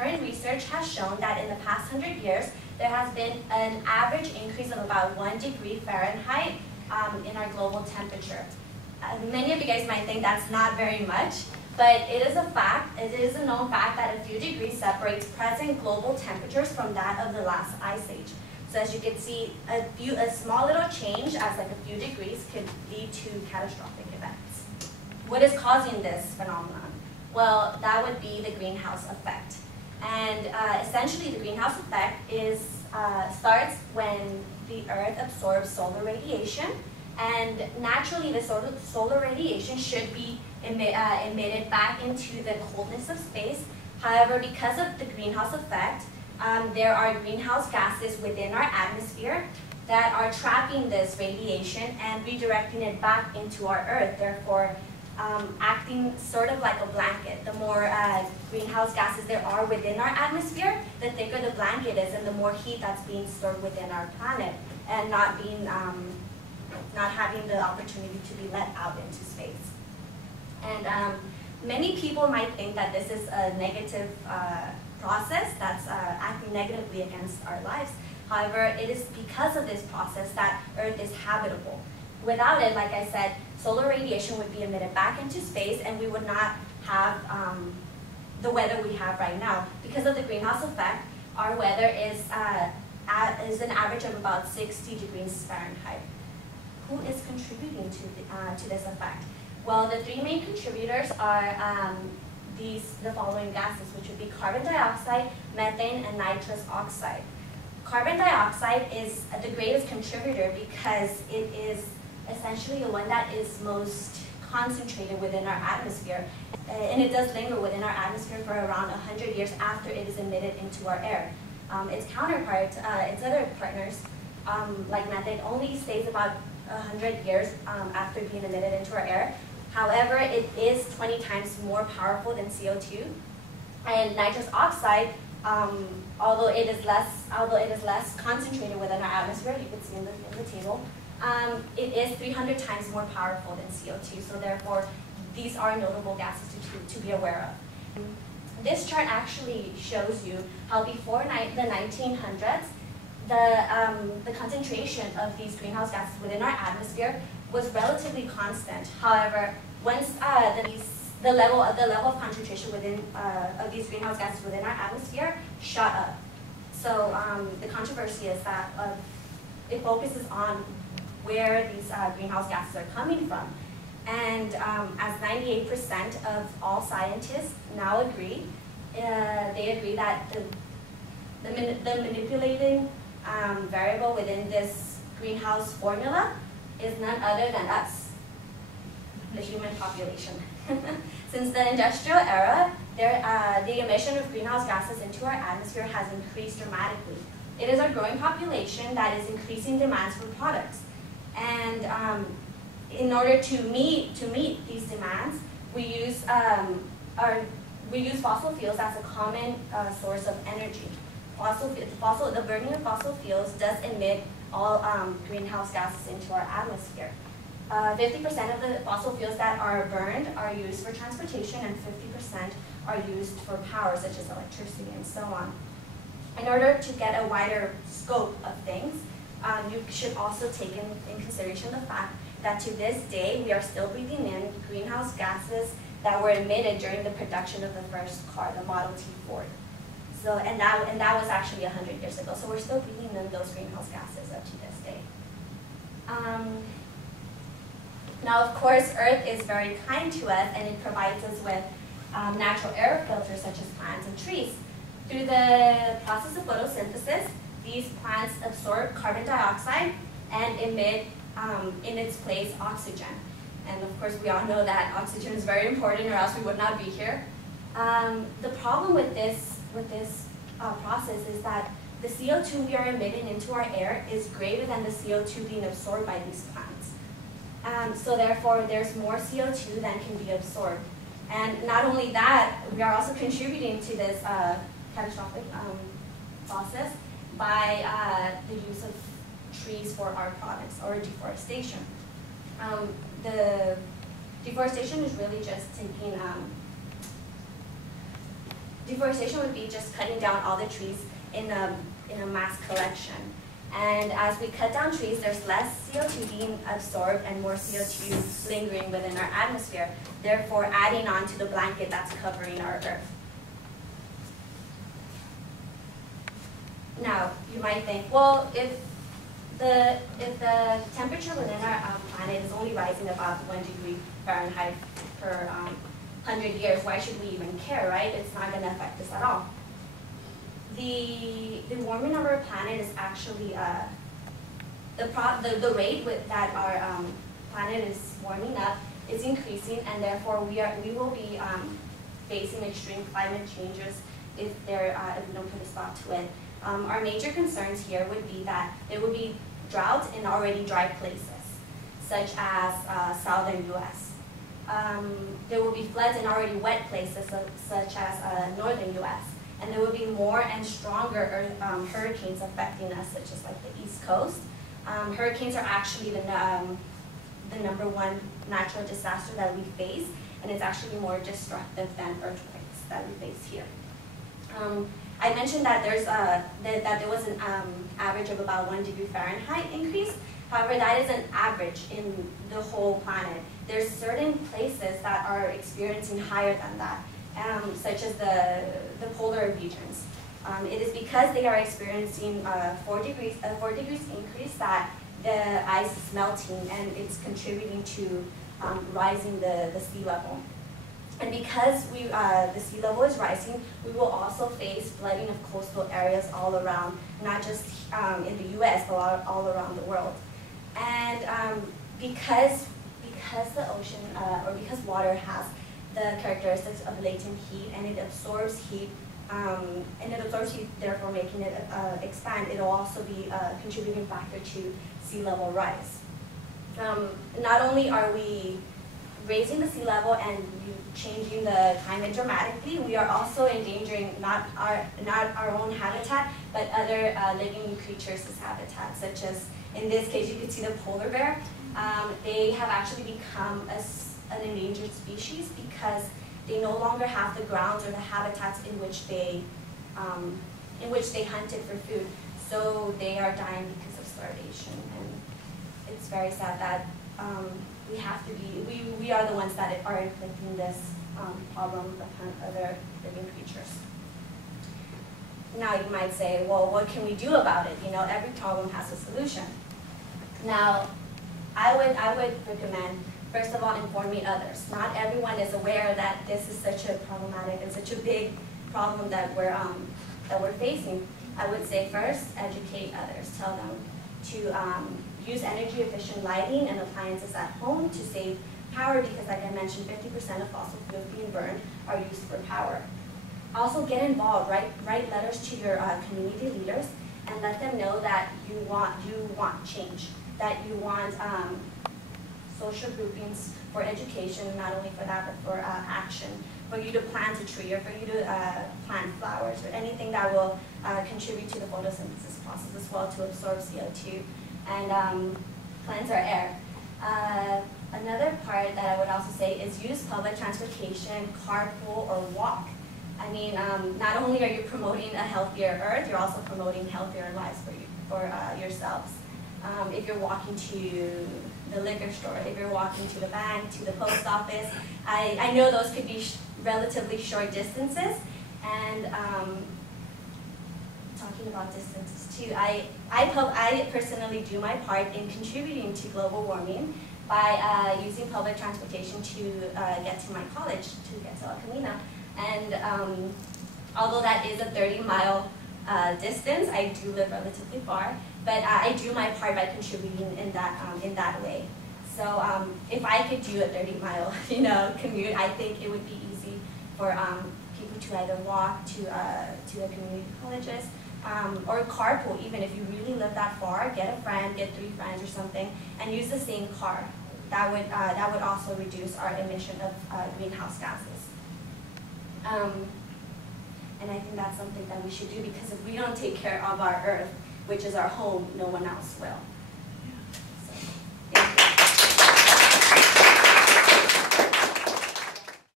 current research has shown that in the past 100 years, there has been an average increase of about 1 degree Fahrenheit in our global temperature. Many of you guys might think that's not very much, but it is a fact, it is a known fact that a few degrees separates present global temperatures from that of the last ice age. So as you can see, a small little change as like a few degrees could lead to catastrophic events. What is causing this phenomenon? Well, that would be the greenhouse effect. And essentially the greenhouse effect starts when the Earth absorbs solar radiation, and naturally the solar radiation should be emitted back into the coldness of space. However, because of the greenhouse effect, there are greenhouse gases within our atmosphere that are trapping this radiation and redirecting it back into our Earth, therefore acting sort of like a blanket. The more greenhouse gases there are within our atmosphere, the thicker the blanket is and the more heat that's being stored within our planet and not having the opportunity to be let out into space. And many people might think that this is a negative process that's acting negatively against our lives. However, it is because of this process that Earth is habitable. Without it, like I said, solar radiation would be emitted back into space and we would not have the weather we have right now. Because of the greenhouse effect, our weather is an average of about 60 degrees Fahrenheit. Who is contributing to this effect? Well, the three main contributors are the following gases, which would be carbon dioxide, methane, and nitrous oxide. Carbon dioxide is the greatest contributor because it is essentially the one that is most concentrated within our atmosphere. And it does linger within our atmosphere for around 100 years after it is emitted into our air. Its counterpart, its other partners, like methane, only stays about 100 years after being emitted into our air. However, it is 20 times more powerful than CO2. And nitrous oxide, although it is less concentrated within our atmosphere, you can see in the table, it is 300 times more powerful than CO2. So therefore, these are notable gases to be aware of. This chart actually shows you how before the 1900s, the concentration of these greenhouse gases within our atmosphere was relatively constant. However, once the level of concentration of these greenhouse gases within our atmosphere shot up. So the controversy is that it focuses on where these greenhouse gases are coming from. And as 98% of all scientists now agree, they agree that the manipulating variable within this greenhouse formula is none other than us, the human population. Since the industrial era, the emission of greenhouse gases into our atmosphere has increased dramatically. It is our growing population that is increasing demands for products. And in order to meet these demands, we use fossil fuels as a common source of energy. The burning of fossil fuels does emit all greenhouse gases into our atmosphere. 50% of the fossil fuels that are burned are used for transportation and 50% are used for power, such as electricity and so on. In order to get a wider scope of things, you should also take in consideration the fact that to this day, we are still breathing in greenhouse gases that were emitted during the production of the first car, the Model T Ford. So, and that was actually 100 years ago. So we're still breathing in those greenhouse gases up to this day. Now, of course, Earth is very kind to us, and it provides us with natural air filters such as plants and trees. Through the process of photosynthesis, these plants absorb carbon dioxide and emit, in its place, oxygen. And of course, we all know that oxygen is very important, or else we would not be here. The problem with this process is that the CO2 we are emitting into our air is greater than the CO2 being absorbed by these plants. So therefore, there's more CO2 than can be absorbed. And not only that, we are also contributing to this catastrophic process by the use of trees for our products, or deforestation. The deforestation is really just taking deforestation would be just cutting down all the trees in a mass collection. And as we cut down trees, there's less CO2 being absorbed and more CO2 lingering within our atmosphere, therefore adding on to the blanket that's covering our Earth. Now, you might think, well, if the temperature within our planet is only rising about 1 degree Fahrenheit per 100 years, why should we even care, right? It's not going to affect us at all. The warming of our planet is actually the rate that our planet is warming up is increasing, and therefore we will be facing extreme climate changes if we don't put a stop to it. Our major concerns here would be that there would be drought in already dry places, such as southern U.S. There will be floods in already wet places, such as northern U.S. And there will be more and stronger hurricanes affecting us, such as like the East Coast. Hurricanes are actually the #1 natural disaster that we face, and it's actually more destructive than earthquakes that we face here. I mentioned that there was an average of about 1 degree Fahrenheit increase. However, that is an average in the whole planet. There's certain places that are experiencing higher than that, such as the polar regions. It is because they are experiencing 4 degrees increase that the ice is melting, and it's contributing to rising the sea level. And because the sea level is rising, we will also face flooding of coastal areas all around, not just in the U.S., but all around the world. And because the ocean, or because water has the characteristics of latent heat, and it absorbs heat, therefore making it expand, it will also be a contributing factor to sea level rise. Not only are we raising the sea level and changing the climate dramatically, we are also endangering not our own habitat, but other living creatures' habitat, such as, in this case, you can see the polar bear. They have actually become an endangered species because they no longer have the grounds or the habitats in which they hunted for food. So they are dying because of starvation, and it's very sad that we are the ones that are inflicting this problem upon other living creatures. Now you might say, well, what can we do about it? You know, every problem has a solution. Now, I would recommend, first of all, informing others. Not everyone is aware that this is such a problematic and such a big problem that we're facing. I would say first, educate others. Tell them to use energy efficient lighting and appliances at home to save power, because like I mentioned, 50% of fossil fuels being burned are used for power. Also get involved, write letters to your community leaders and let them know that you want change, that you want social groupings for education, not only for that, but for action, for you to plant a tree, or for you to plant flowers, or anything that will contribute to the photosynthesis process as well, to absorb CO2 and cleanse our air. Another part that I would also say is use public transportation, carpool, or walk. I mean, not only are you promoting a healthier earth, you're also promoting healthier lives for yourselves. If you're walking to the liquor store, if you're walking to the bank, to the post office, I know those could be relatively short distances. And talking about distances too, I personally do my part in contributing to global warming by using public transportation to get to my college, to get to El Camino. And although that is a 30-mile distance, I do live relatively far, but I do my part by contributing in that way. So if I could do a 30-mile commute, I think it would be easy for people to either walk to the community colleges, or carpool. Even if you really live that far, get a friend, get 3 friends or something, and use the same car. That would also reduce our emission of greenhouse gases. And I think that's something that we should do, because if we don't take care of our earth, which is our home, no one else will.